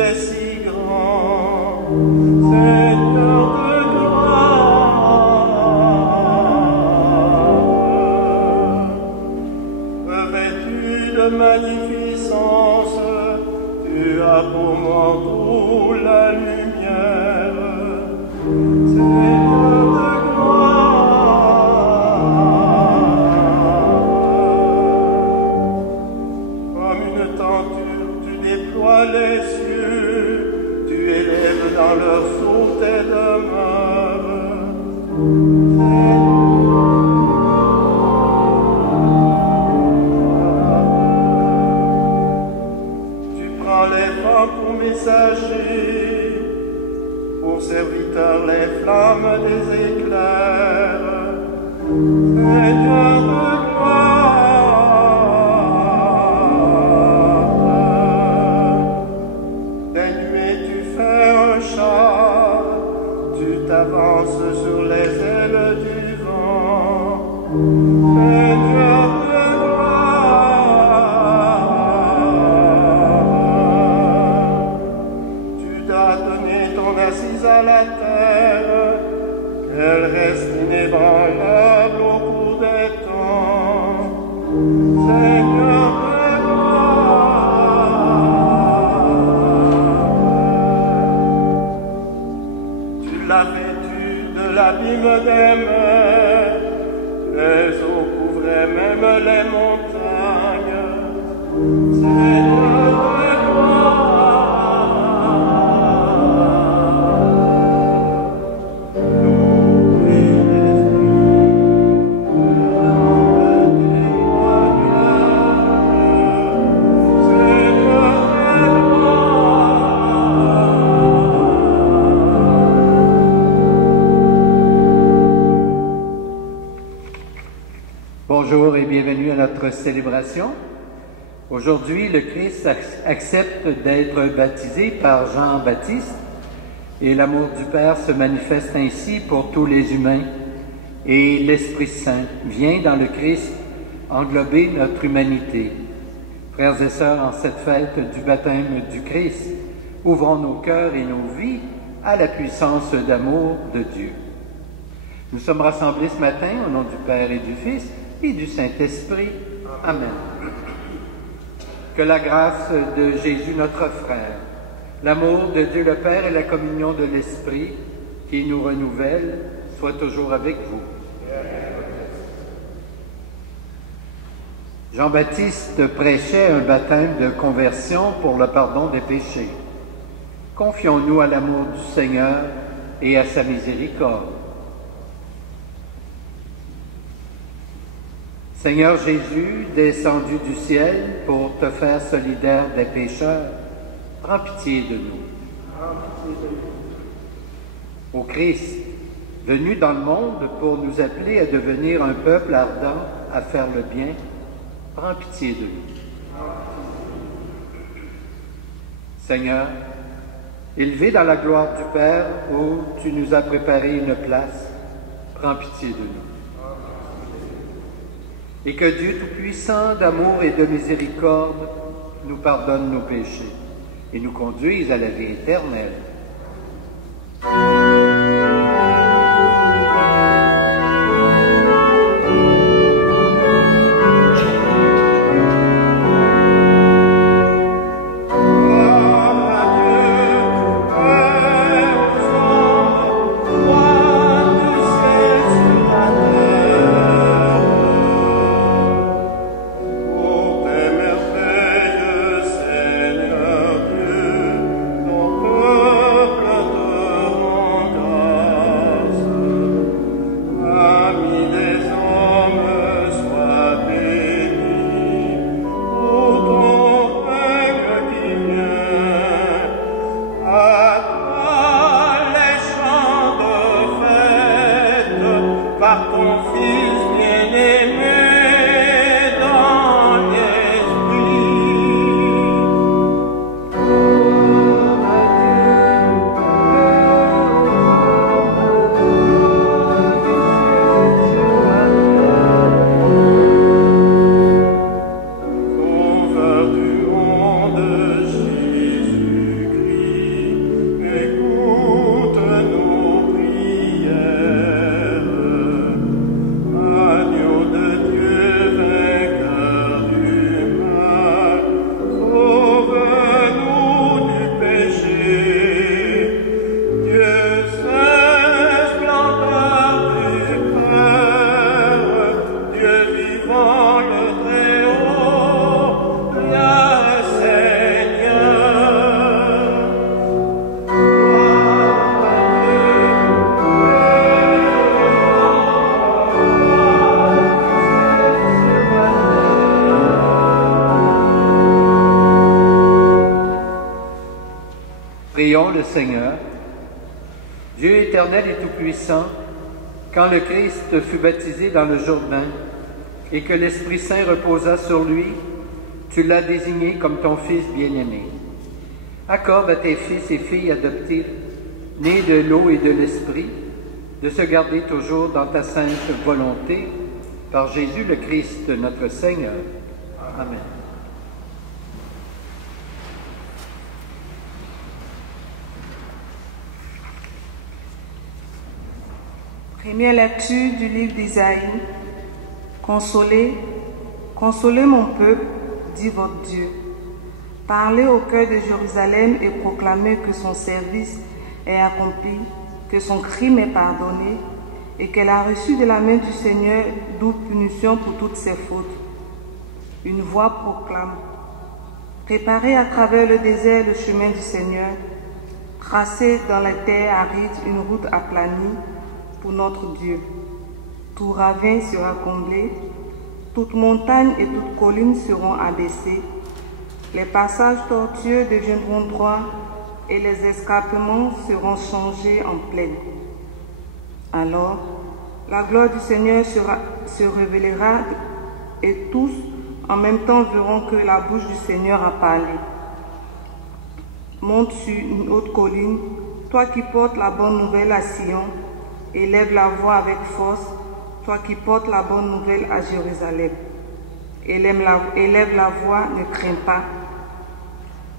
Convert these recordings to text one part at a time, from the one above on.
es si grand, Seigneur de gloire. Revêtu de magnificence, tu as pour manteau la lumière, Seigneur de gloire. Comme une tenture, tu déploies les cieux, tu élèves dans leur sceau tes demeures. Tu prends les vents pour messagers, pour serviteurs les flammes des éclairs, Seigneur de gloire. Des nuées tu fais un char, tu t'avances sur les ailes du vent, Seigneur de gloire. Tu as donné ton assise à la terre, qu'elle reste inébranlable au cours des temps, Seigneur de gloire. Tu l'as vêtu de l'abîme des mers, les eaux couvraient même les montagnes, Seigneur de Bonjour et bienvenue à notre célébration. Aujourd'hui, le Christ accepte d'être baptisé par Jean-Baptiste et l'amour du Père se manifeste ainsi pour tous les humains et l'Esprit Saint vient dans le Christ englober notre humanité. Frères et sœurs, en cette fête du baptême du Christ, ouvrons nos cœurs et nos vies à la puissance d'amour de Dieu. Nous sommes rassemblés ce matin au nom du Père et du Fils et du Saint-Esprit. Amen. Que la grâce de Jésus notre frère, l'amour de Dieu le Père et la communion de l'Esprit qui nous renouvelle soient toujours avec vous. Jean-Baptiste prêchait un baptême de conversion pour le pardon des péchés. Confions-nous à l'amour du Seigneur et à sa miséricorde. Seigneur Jésus, descendu du ciel pour te faire solidaire des pécheurs, prends pitié de nous. Ô Christ, venu dans le monde pour nous appeler à devenir un peuple ardent à faire le bien, prends pitié de nous. Seigneur, élevé dans la gloire du Père où tu nous as préparé une place, prends pitié de nous. Et que Dieu Tout-Puissant, d'amour et de miséricorde, nous pardonne nos péchés et nous conduise à la vie éternelle. Seigneur Dieu, ton peuple Prions le Seigneur. Dieu éternel et tout-puissant, quand le Christ fut baptisé dans le Jourdain et que l'Esprit Saint reposa sur lui, tu l'as désigné comme ton Fils bien-aimé. Accorde à tes fils et filles adoptés, nés de l'eau et de l'Esprit, de se garder toujours dans ta sainte volonté, par Jésus le Christ, notre Seigneur. Amen. Première lecture du livre d'Isaïe. Consolez, consolez mon peuple, dit votre Dieu. Parlez au cœur de Jérusalem et proclamez que son service est accompli, que son crime est pardonné et qu'elle a reçu de la main du Seigneur double punition pour toutes ses fautes. Une voix proclame: préparez à travers le désert le chemin du Seigneur, tracez dans les terres arides une route aplanie pour notre Dieu. Tout ravin sera comblé, toute montagne et toute colline seront abaissées, les passages tortueux deviendront droits et les escarpements seront changés en plaine. Alors, la gloire du Seigneur se révélera et tous en même temps verront que la bouche du Seigneur a parlé. Monte sur une haute colline, toi qui portes la bonne nouvelle à Sion, élève la voix avec force, toi qui portes la bonne nouvelle à Jérusalem. Élève la voix, ne crains pas.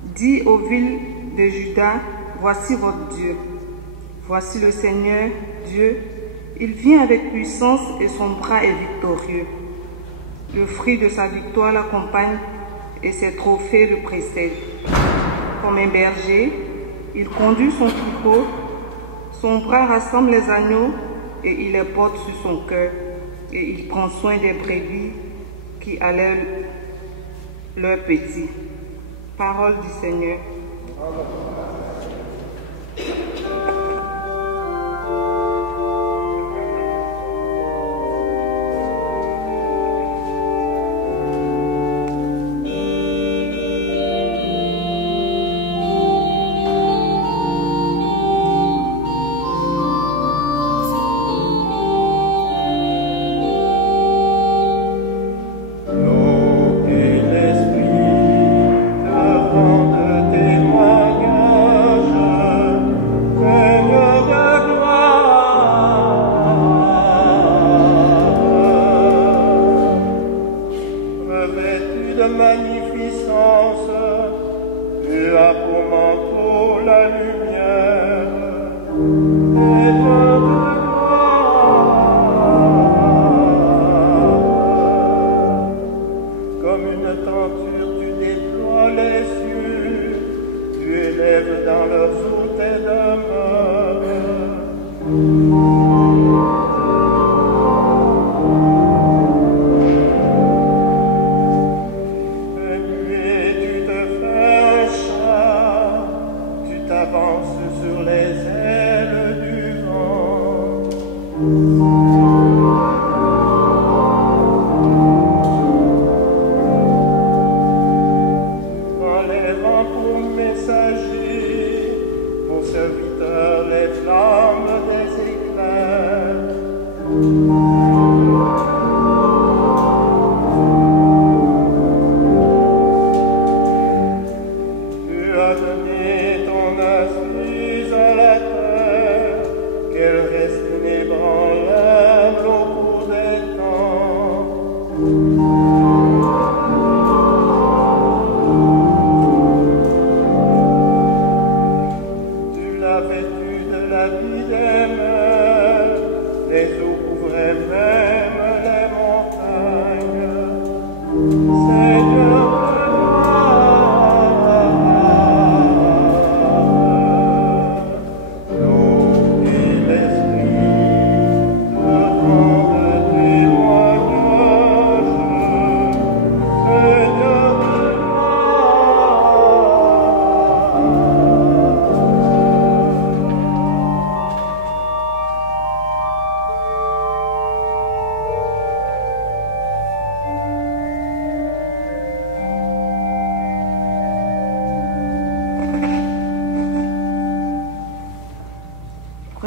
Dis aux villes de Juda, voici votre Dieu. Voici le Seigneur, Dieu, il vient avec puissance et son bras est victorieux. Le fruit de sa victoire l'accompagne et ses trophées le précèdent. Comme un berger, il conduit son troupeau, son bras rassemble les agneaux et il les porte sur son cœur, et il prend soin des brebis qui allèrent leurs petits. Parole du Seigneur.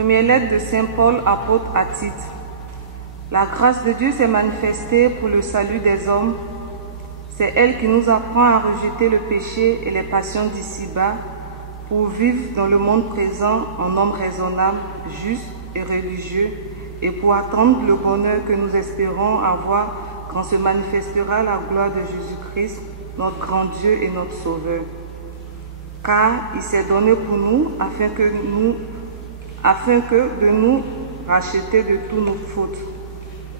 Première lettre de Saint Paul, apôtre à Tite. La grâce de Dieu s'est manifestée pour le salut des hommes. C'est elle qui nous apprend à rejeter le péché et les passions d'ici-bas pour vivre dans le monde présent en homme raisonnable, juste et religieux, et pour attendre le bonheur que nous espérons avoir quand se manifestera la gloire de Jésus-Christ, notre grand Dieu et notre Sauveur. Car il s'est donné pour nous afin que de nous racheter de toutes nos fautes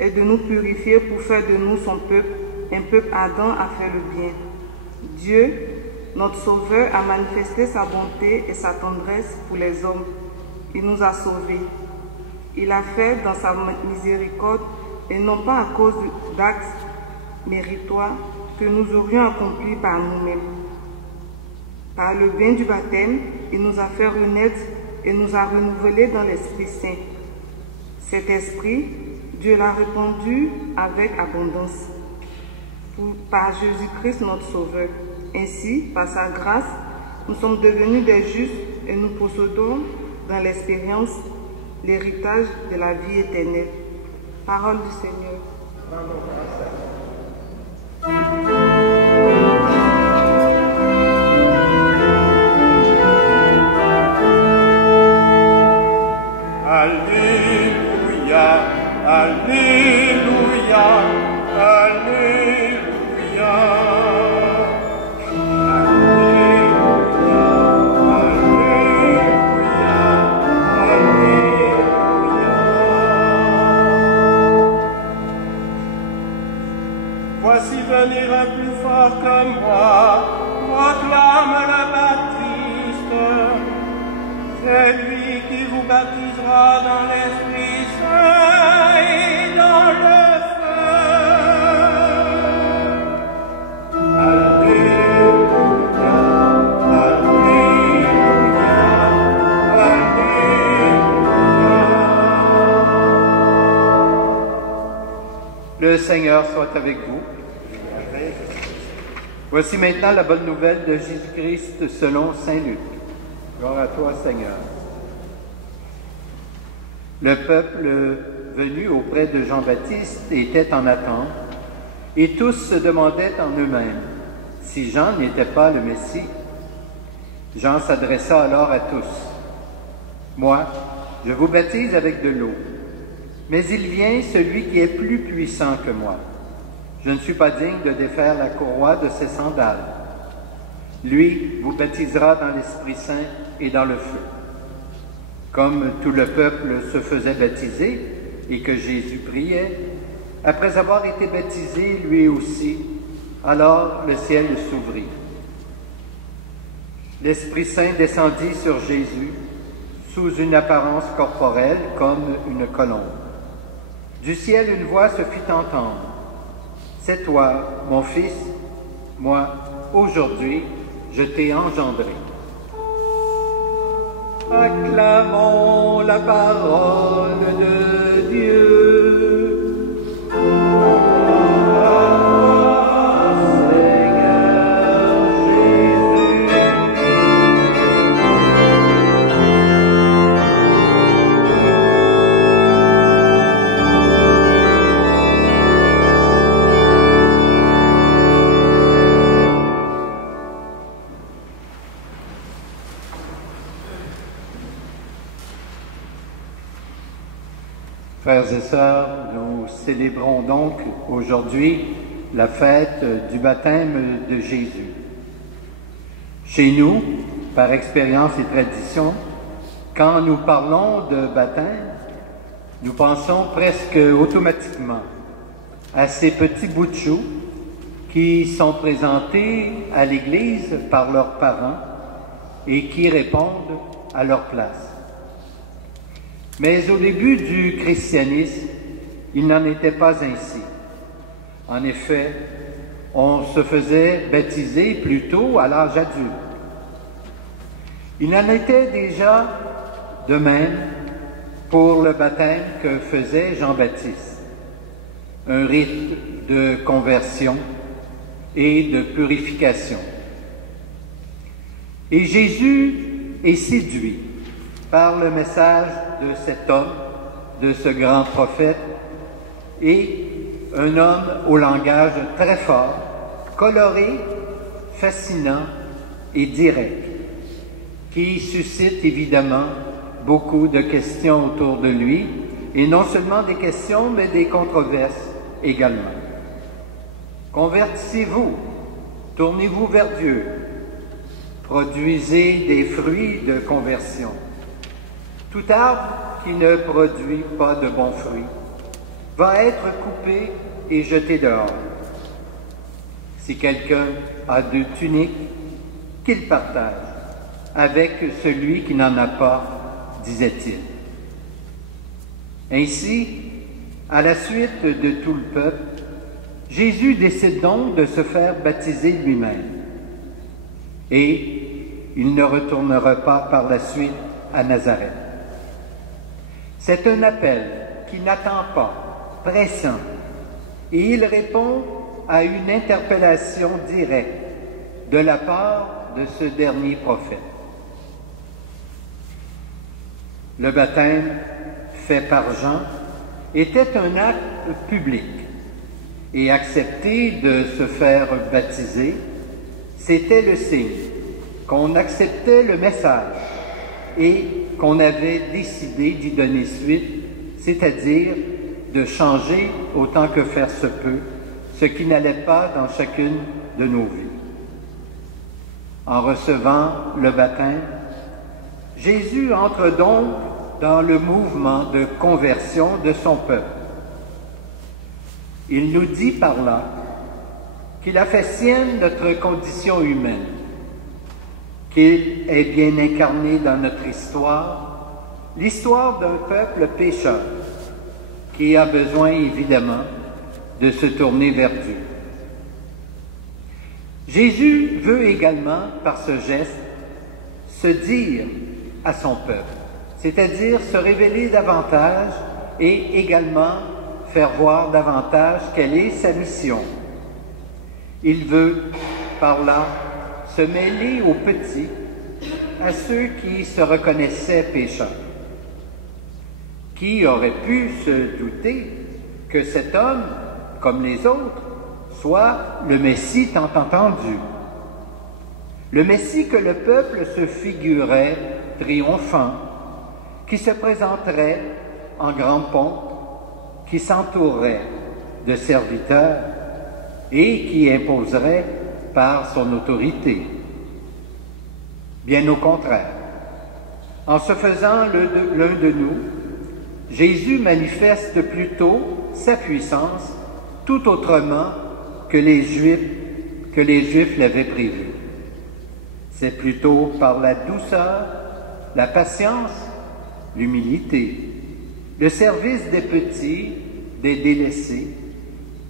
et de nous purifier pour faire de nous son peuple, un peuple ardent à faire le bien. Dieu, notre Sauveur, a manifesté sa bonté et sa tendresse pour les hommes. Il nous a sauvés. Il a fait dans sa miséricorde et non pas à cause d'actes méritoires que nous aurions accomplis par nous-mêmes. Par le bain du baptême, il nous a fait renaître et nous a renouvelés dans l'Esprit Saint. Cet Esprit, Dieu l'a répandu avec abondance par Jésus-Christ notre Sauveur. Ainsi, par sa grâce, nous sommes devenus des justes et nous possédons dans l'expérience l'héritage de la vie éternelle. Parole du Seigneur. Rendons grâce à Dieu. Alléluia, Alléluia, Alléluia. Voici venir un plus fort que moi, proclame le Baptiste. C'est lui qui vous baptisera dans l'Esprit Saint et dans le feu. Alléluia, Alléluia, Alléluia. Le Seigneur soit avec vous. Voici maintenant la bonne nouvelle de Jésus-Christ selon Saint Luc. Gloire à toi, Seigneur. Le peuple venu auprès de Jean-Baptiste était en attente, et tous se demandaient en eux-mêmes si Jean n'était pas le Messie. Jean s'adressa alors à tous. « Moi, je vous baptise avec de l'eau, mais il vient celui qui est plus puissant que moi. Je ne suis pas digne de défaire la courroie de ses sandales. Lui vous baptisera dans l'Esprit Saint et dans le feu. » Comme tout le peuple se faisait baptiser et que Jésus priait, après avoir été baptisé lui aussi, alors le ciel s'ouvrit. L'Esprit Saint descendit sur Jésus sous une apparence corporelle comme une colombe. Du ciel une voix se fit entendre. « C'est toi, mon Fils, moi, aujourd'hui, je t'ai engendré. » Acclamons la parole de Dieu. Frères et sœurs, nous célébrons donc aujourd'hui la fête du baptême de Jésus. Chez nous, par expérience et tradition, quand nous parlons de baptême, nous pensons presque automatiquement à ces petits bouts de chou qui sont présentés à l'Église par leurs parents et qui répondent à leur place. Mais au début du christianisme, il n'en était pas ainsi. En effet, on se faisait baptiser plutôt à l'âge adulte. Il en était déjà de même pour le baptême que faisait Jean-Baptiste, un rite de conversion et de purification. Et Jésus est séduit par le message de cet homme, de ce grand prophète, et un homme au langage très fort, coloré, fascinant et direct, qui suscite évidemment beaucoup de questions autour de lui, et non seulement des questions, mais des controverses également. Convertissez-vous, tournez-vous vers Dieu, produisez des fruits de conversion. Tout arbre qui ne produit pas de bons fruits va être coupé et jeté dehors. Si quelqu'un a 2 tuniques, qu'il partage avec celui qui n'en a pas, disait-il. Ainsi, à la suite de tout le peuple, Jésus décide donc de se faire baptiser lui-même. Et il ne retournera pas par la suite à Nazareth. C'est un appel qui n'attend pas, pressant, et il répond à une interpellation directe de la part de ce dernier prophète. Le baptême fait par Jean était un acte public et accepter de se faire baptiser, c'était le signe qu'on acceptait le message et qu'on avait décidé d'y donner suite, c'est-à-dire de changer autant que faire se peut ce qui n'allait pas dans chacune de nos vies. En recevant le baptême, Jésus entre donc dans le mouvement de conversion de son peuple. Il nous dit par là qu'il a fait sienne notre condition humaine, qu'il est bien incarné dans notre histoire, l'histoire d'un peuple pécheur qui a besoin évidemment de se tourner vers Dieu. Jésus veut également, par ce geste, se dire à son peuple, c'est-à-dire se révéler davantage et également faire voir davantage quelle est sa mission. Il veut, par là, se mêler aux petits, à ceux qui se reconnaissaient pécheurs. Qui aurait pu se douter que cet homme, comme les autres, soit le Messie tant entendu? Le Messie que le peuple se figurait triomphant, qui se présenterait en grand pompe, qui s'entourerait de serviteurs et qui imposerait par son autorité. Bien au contraire, en se faisant l'un de nous, Jésus manifeste plutôt sa puissance tout autrement que les Juifs l'avaient prévu. C'est plutôt par la douceur, la patience, l'humilité, le service des petits, des délaissés,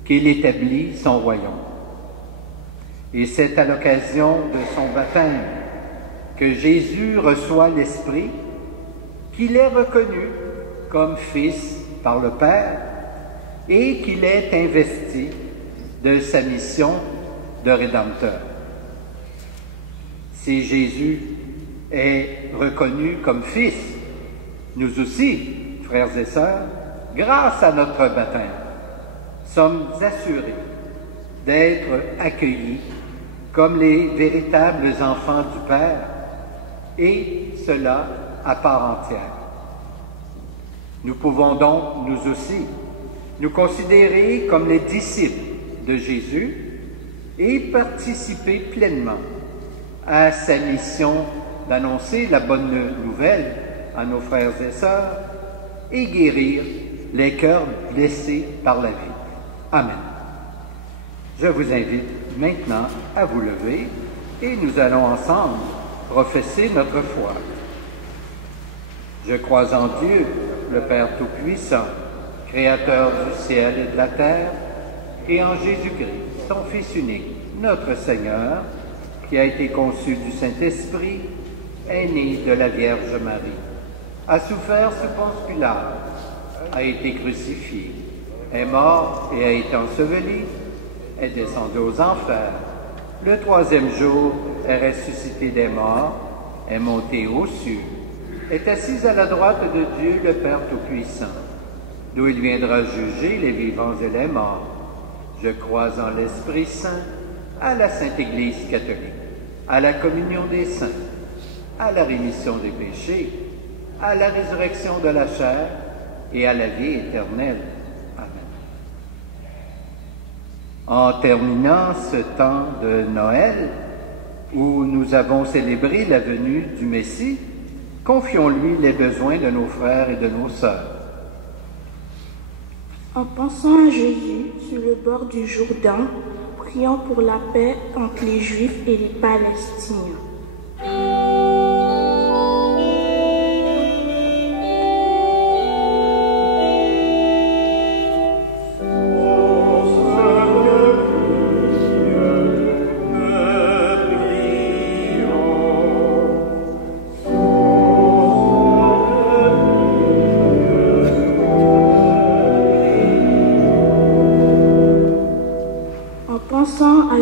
qu'il établit son royaume. Et c'est à l'occasion de son baptême que Jésus reçoit l'Esprit, qu'il est reconnu comme Fils par le Père et qu'il est investi de sa mission de Rédempteur. Si Jésus est reconnu comme Fils, nous aussi, frères et sœurs, grâce à notre baptême, sommes assurés d'être accueillis comme les véritables enfants du Père, et cela à part entière. Nous pouvons donc, nous aussi, nous considérer comme les disciples de Jésus et participer pleinement à sa mission d'annoncer la bonne nouvelle à nos frères et sœurs et guérir les cœurs blessés par la vie. Amen. Je vous invite maintenant à vous lever et nous allons ensemble professer notre foi. Je crois en Dieu, le Père Tout-Puissant, Créateur du ciel et de la terre, et en Jésus-Christ, son Fils unique, notre Seigneur, qui a été conçu du Saint-Esprit, est né de la Vierge Marie, a souffert sous Ponce Pilate, a été crucifié, est mort et a été enseveli, est descendu aux enfers. Le troisième jour est ressuscité des morts, est monté aux cieux, est assis à la droite de Dieu le Père Tout-Puissant, d'où il viendra juger les vivants et les morts. Je crois en l'Esprit Saint, à la Sainte Église catholique, à la communion des saints, à la rémission des péchés, à la résurrection de la chair et à la vie éternelle. Amen. En terminant ce temps de Noël, où nous avons célébré la venue du Messie, confions-lui les besoins de nos frères et de nos sœurs. En pensant à Jésus sur le bord du Jourdain, prions pour la paix entre les Juifs et les Palestiniens.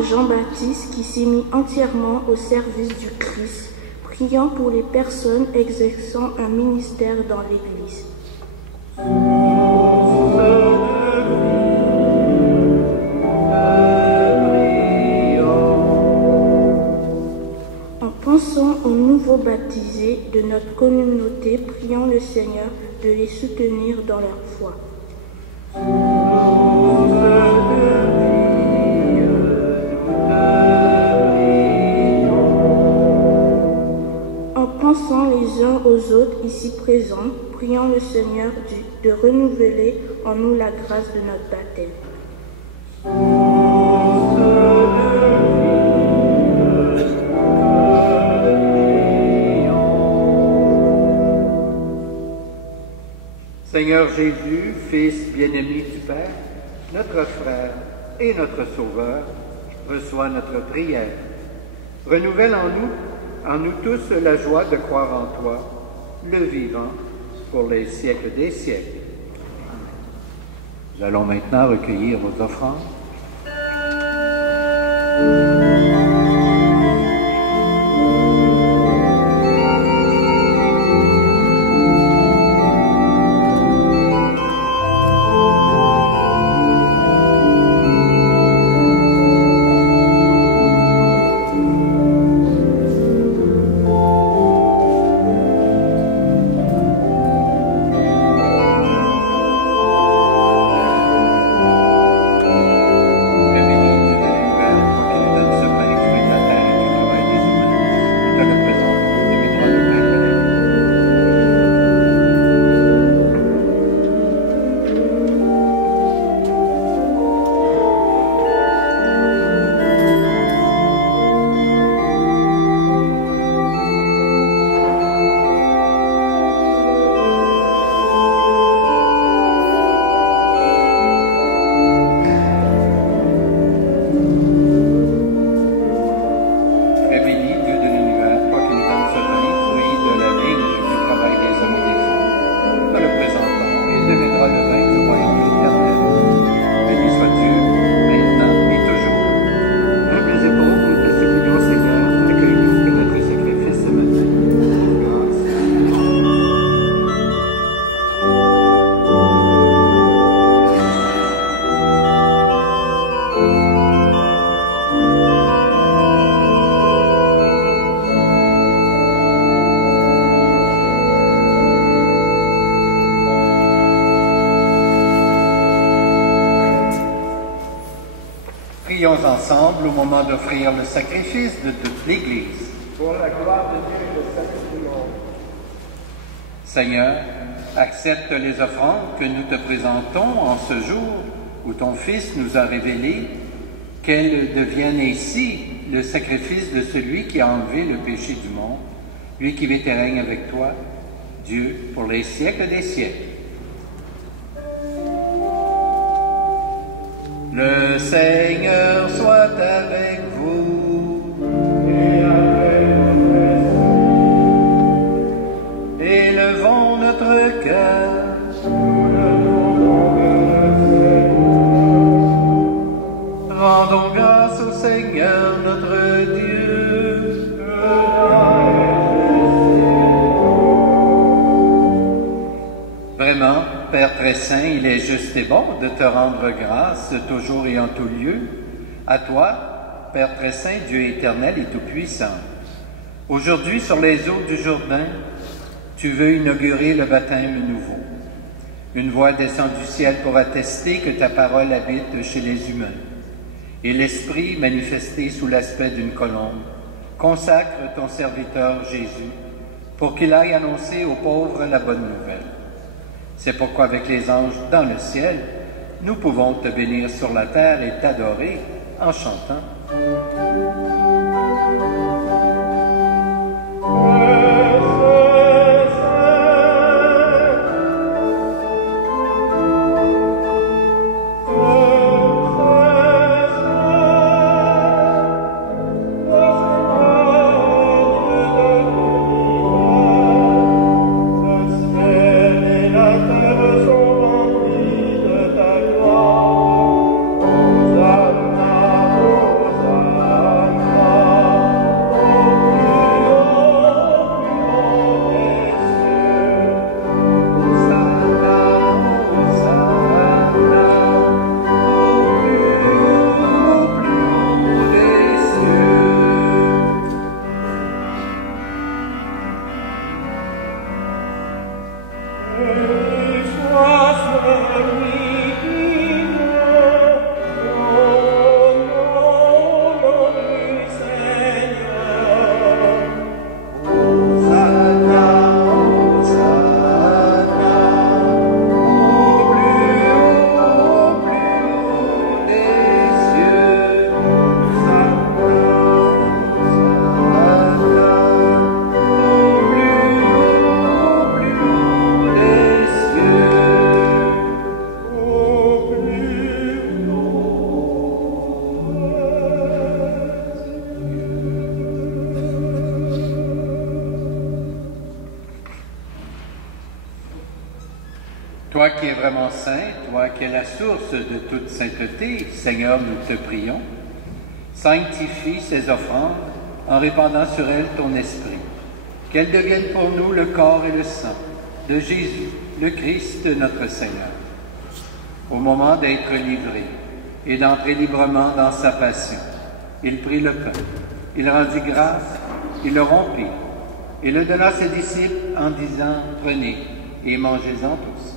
Jean-Baptiste qui s'est mis entièrement au service du Christ. Prions pour les personnes exerçant un ministère dans l'Église. En pensant aux nouveaux baptisés de notre communauté, prions le Seigneur de les soutenir dans leur foi. Pensant les uns aux autres ici présents, prions le Seigneur de renouveler en nous la grâce de notre baptême. Seigneur Jésus, Fils bien-aimé du Père, notre frère et notre Sauveur, reçois notre prière. Renouvelle en nous tous la joie de croire en toi, le vivant, pour les siècles des siècles. Nous allons maintenant recueillir vos offrandes. Prions ensemble au moment d'offrir le sacrifice de toute l'Église. Pour la gloire de Dieu et le salut du monde. Seigneur, accepte les offrandes que nous te présentons en ce jour où ton Fils nous a révélé qu'elles deviennent ici le sacrifice de celui qui a enlevé le péché du monde, lui qui vit et règne avec toi, Dieu, pour les siècles des siècles. Le Seigneur soit avec vous. Et avec votre esprit. Élevons notre cœur. Rendons grâce au Seigneur notre Dieu. très saint, il est juste et bon de te rendre grâce toujours et en tout lieu. À toi, Père très saint, Dieu éternel et tout-puissant. Aujourd'hui, sur les eaux du Jourdain, tu veux inaugurer le baptême nouveau. Une voix descend du ciel pour attester que ta parole habite chez les humains. Et l'Esprit, manifesté sous l'aspect d'une colombe, consacre ton serviteur Jésus pour qu'il aille annoncer aux pauvres la bonne nouvelle. C'est pourquoi avec les anges dans le ciel, nous pouvons te bénir sur la terre et t'adorer en chantant. Toi qui es vraiment saint, toi qui es la source de toute sainteté, Seigneur, nous te prions, sanctifie ces offrandes en répandant sur elles ton esprit, qu'elles deviennent pour nous le corps et le sang de Jésus, le Christ, notre Seigneur. Au moment d'être livré et d'entrer librement dans sa passion, il prit le pain, il rendit grâce, il le rompit et le donna à ses disciples en disant « Prenez et mangez-en tous.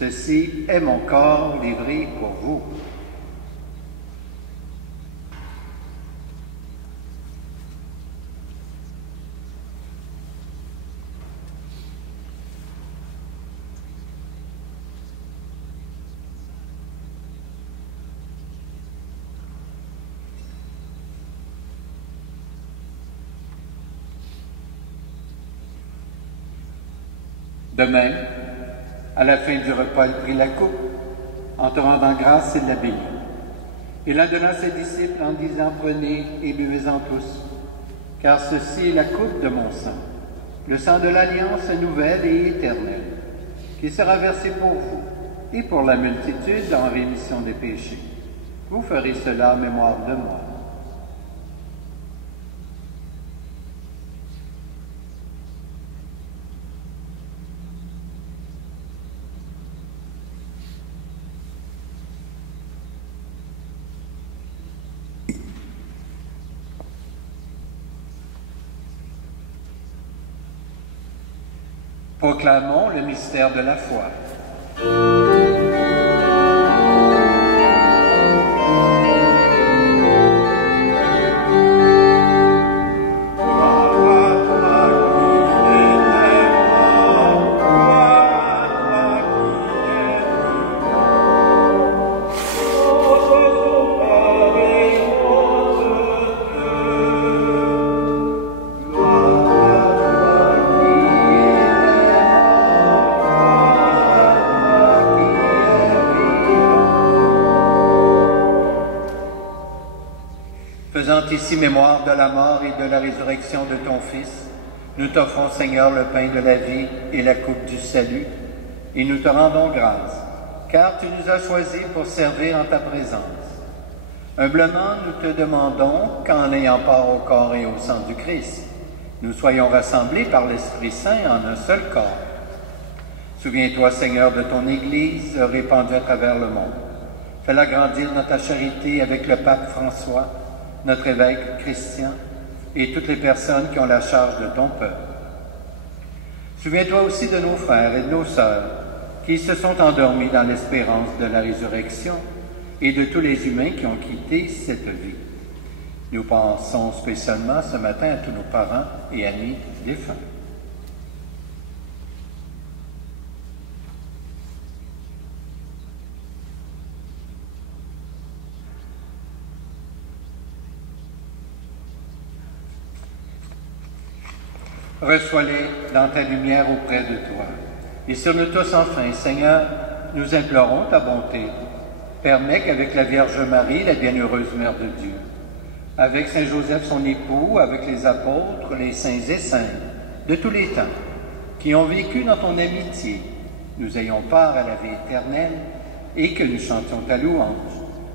Ceci est mon corps livré pour vous. » De même, à la fin du repas, il prit la coupe. En te rendant grâce, il la bénit. Il la donna à ses disciples en disant « Prenez et buvez-en tous, car ceci est la coupe de mon sang, le sang de l'alliance nouvelle et éternelle, qui sera versé pour vous et pour la multitude en rémission des péchés. Vous ferez cela en mémoire de moi. » Proclamons le mystère de la foi. Faisant ici mémoire de la mort et de la résurrection de ton Fils, nous t'offrons, Seigneur, le pain de la vie et la coupe du salut, et nous te rendons grâce, car tu nous as choisis pour servir en ta présence. Humblement, nous te demandons qu'en ayant part au corps et au sang du Christ, nous soyons rassemblés par l'Esprit Saint en un seul corps. Souviens-toi, Seigneur, de ton Église répandue à travers le monde. Fais-la grandir dans ta charité avec le pape François, notre évêque Christian et toutes les personnes qui ont la charge de ton peuple. Souviens-toi aussi de nos frères et de nos sœurs qui se sont endormis dans l'espérance de la résurrection et de tous les humains qui ont quitté cette vie. Nous pensons spécialement ce matin à tous nos parents et amis défunts. Reçois-les dans ta lumière auprès de toi. Et sur nous tous enfin, Seigneur, nous implorons ta bonté. Permets qu'avec la Vierge Marie, la bienheureuse Mère de Dieu, avec Saint Joseph son époux, avec les apôtres, les saints et saintes de tous les temps, qui ont vécu dans ton amitié, nous ayons part à la vie éternelle et que nous chantions ta louange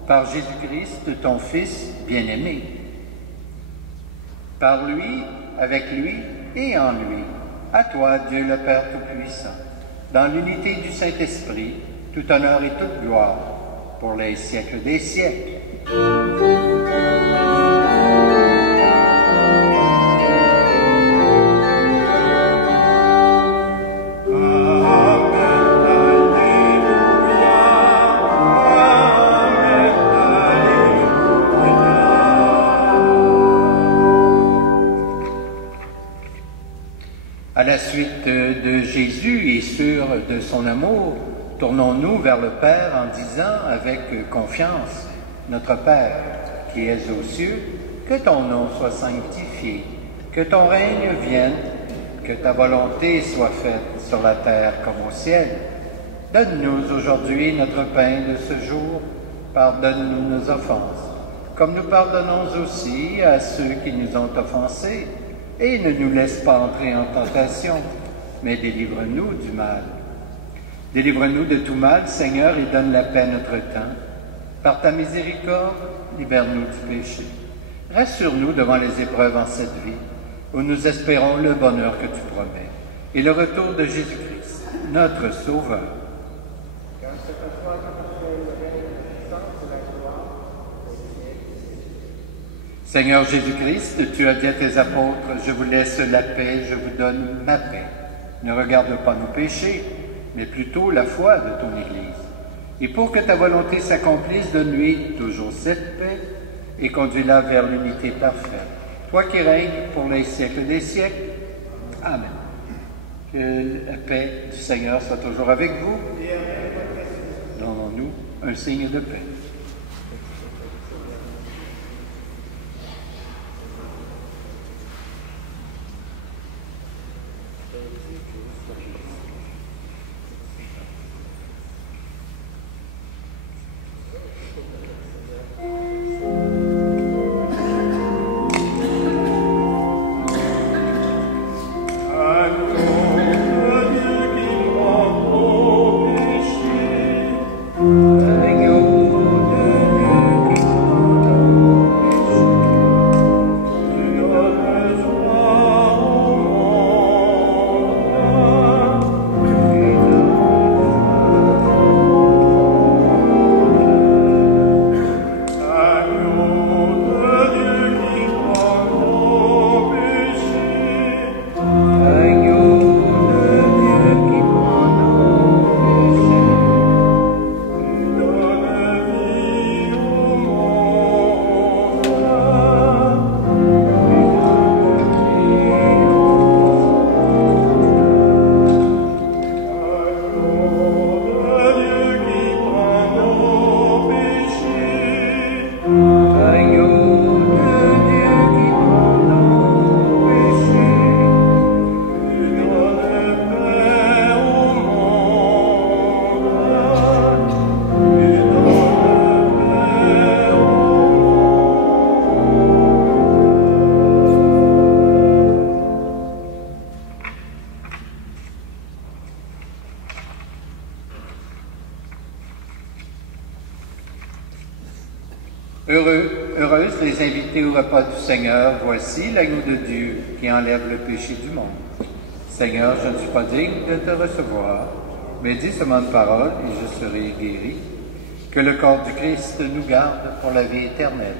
par Jésus-Christ, ton Fils bien-aimé. Par lui, avec lui et en lui, à toi, Dieu le Père Tout-Puissant, dans l'unité du Saint-Esprit, tout honneur et toute gloire, pour les siècles des siècles. À la suite de Jésus et sûr de son amour, tournons-nous vers le Père en disant avec confiance, Notre Père, qui es aux cieux, que ton nom soit sanctifié, que ton règne vienne, que ta volonté soit faite sur la terre comme au ciel. Donne-nous aujourd'hui notre pain de ce jour, pardonne-nous nos offenses, comme nous pardonnons aussi à ceux qui nous ont offensés. Et ne nous laisse pas entrer en tentation, mais délivre-nous du mal. Délivre-nous de tout mal, Seigneur, et donne la paix à notre temps. Par ta miséricorde, libère-nous du péché. Rassure-nous devant les épreuves en cette vie, où nous espérons le bonheur que tu promets, et le retour de Jésus-Christ, notre Sauveur. Seigneur Jésus-Christ, tu as dit à tes apôtres, je vous laisse la paix, je vous donne ma paix. Ne regarde pas nos péchés, mais plutôt la foi de ton Église. Et pour que ta volonté s'accomplisse, donne-lui toujours cette paix et conduis-la vers l'unité parfaite. Toi qui règnes pour les siècles des siècles. Amen. Que la paix du Seigneur soit toujours avec vous. Donnons-nous un signe de paix. Heureuses les invités au repas du Seigneur, voici l'agneau de Dieu qui enlève le péché du monde. Seigneur, je ne suis pas digne de te recevoir, mais dis seulement une parole et je serai guéri. Que le corps du Christ nous garde pour la vie éternelle.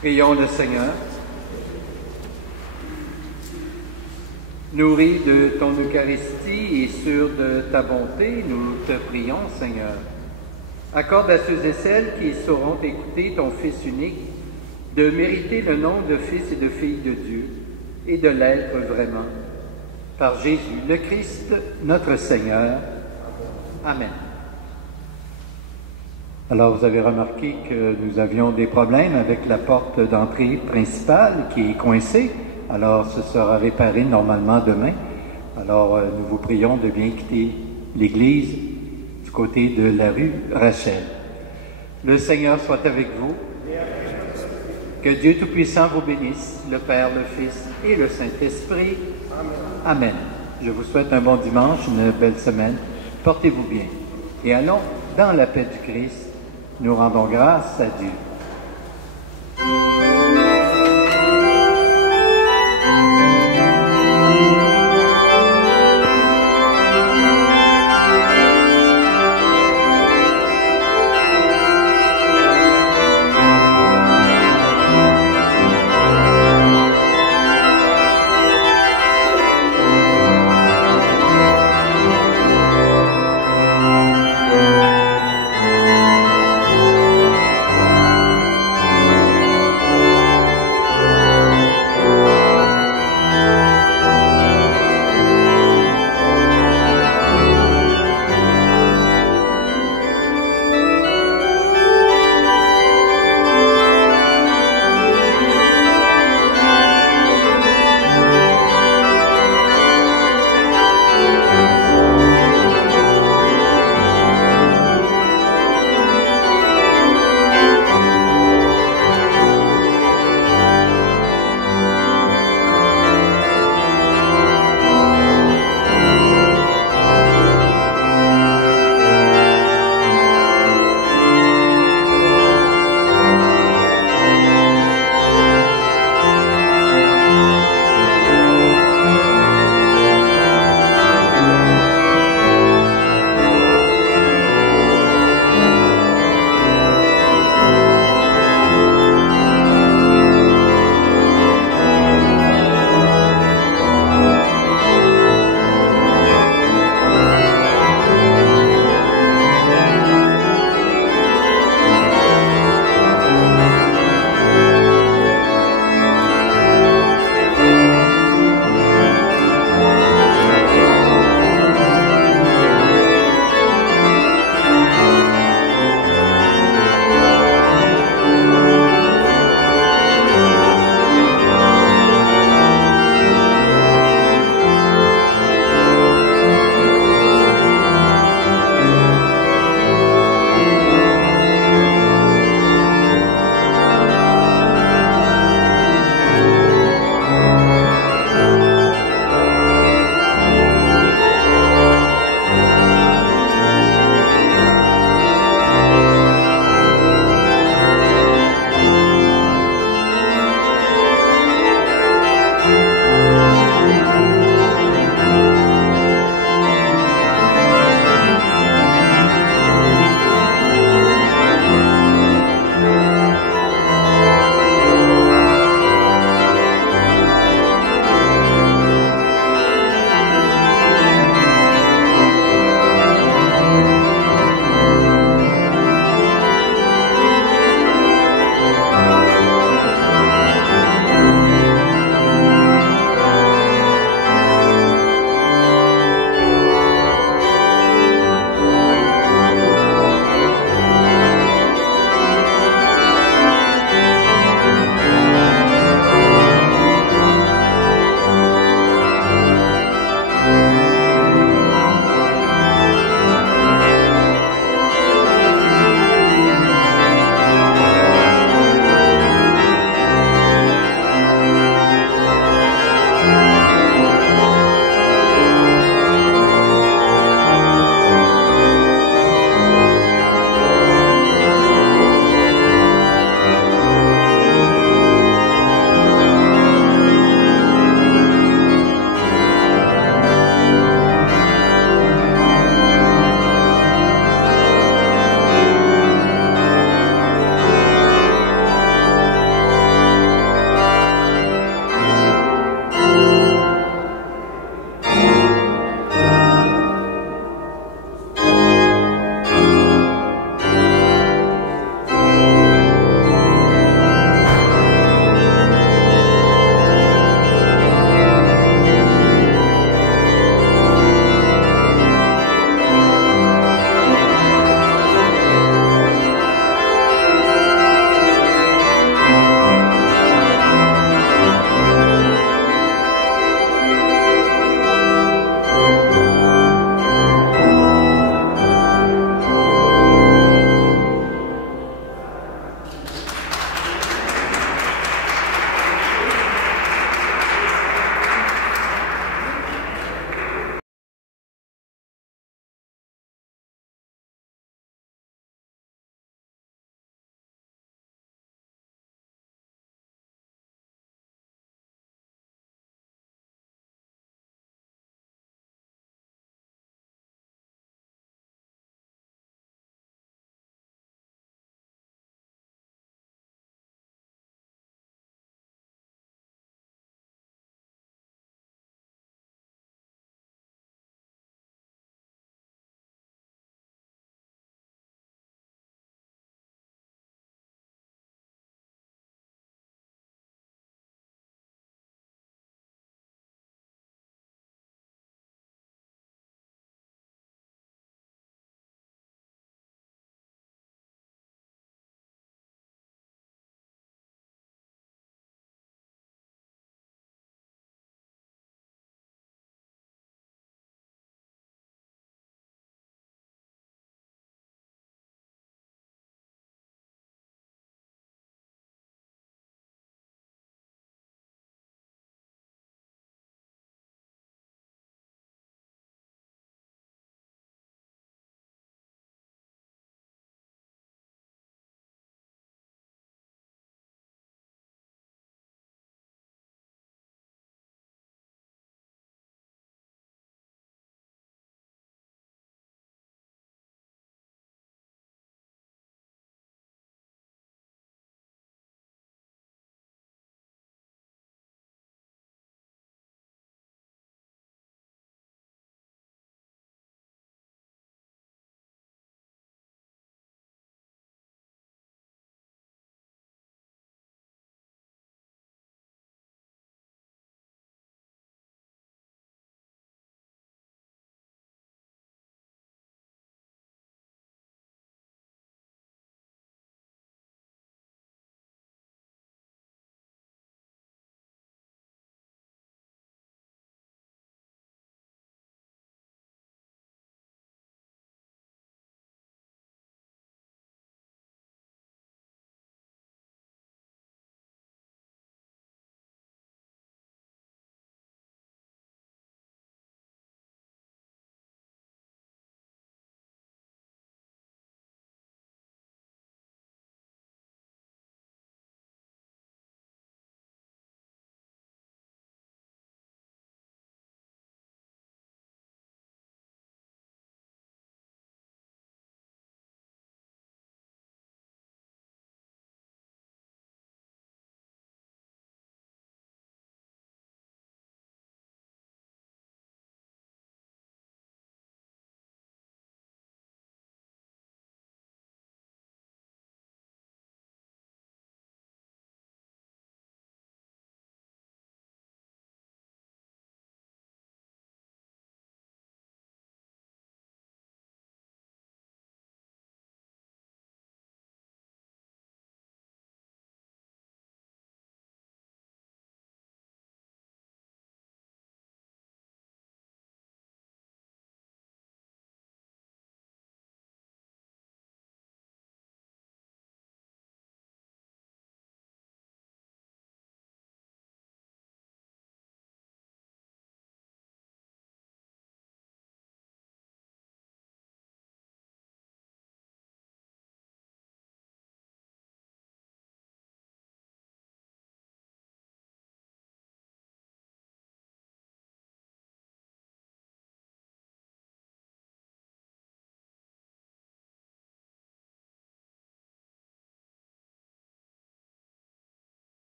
Prions le Seigneur. Nourris de ton Eucharistie et sûrs de ta bonté, nous te prions, Seigneur. Accorde à ceux et celles qui sauront écouter ton Fils unique de mériter le nom de fils et de filles de Dieu et de l'être vraiment. Par Jésus le Christ, notre Seigneur. Amen. Alors, vous avez remarqué que nous avions des problèmes avec la porte d'entrée principale qui est coincée. Alors, ce sera réparé normalement demain. Alors, nous vous prions de bien quitter l'église du côté de la rue Rachel. Le Seigneur soit avec vous. Que Dieu Tout-Puissant vous bénisse, le Père, le Fils et le Saint-Esprit. Amen. Je vous souhaite un bon dimanche, une belle semaine. Portez-vous bien. Et allons dans la paix du Christ. Nous rendons grâce à Dieu.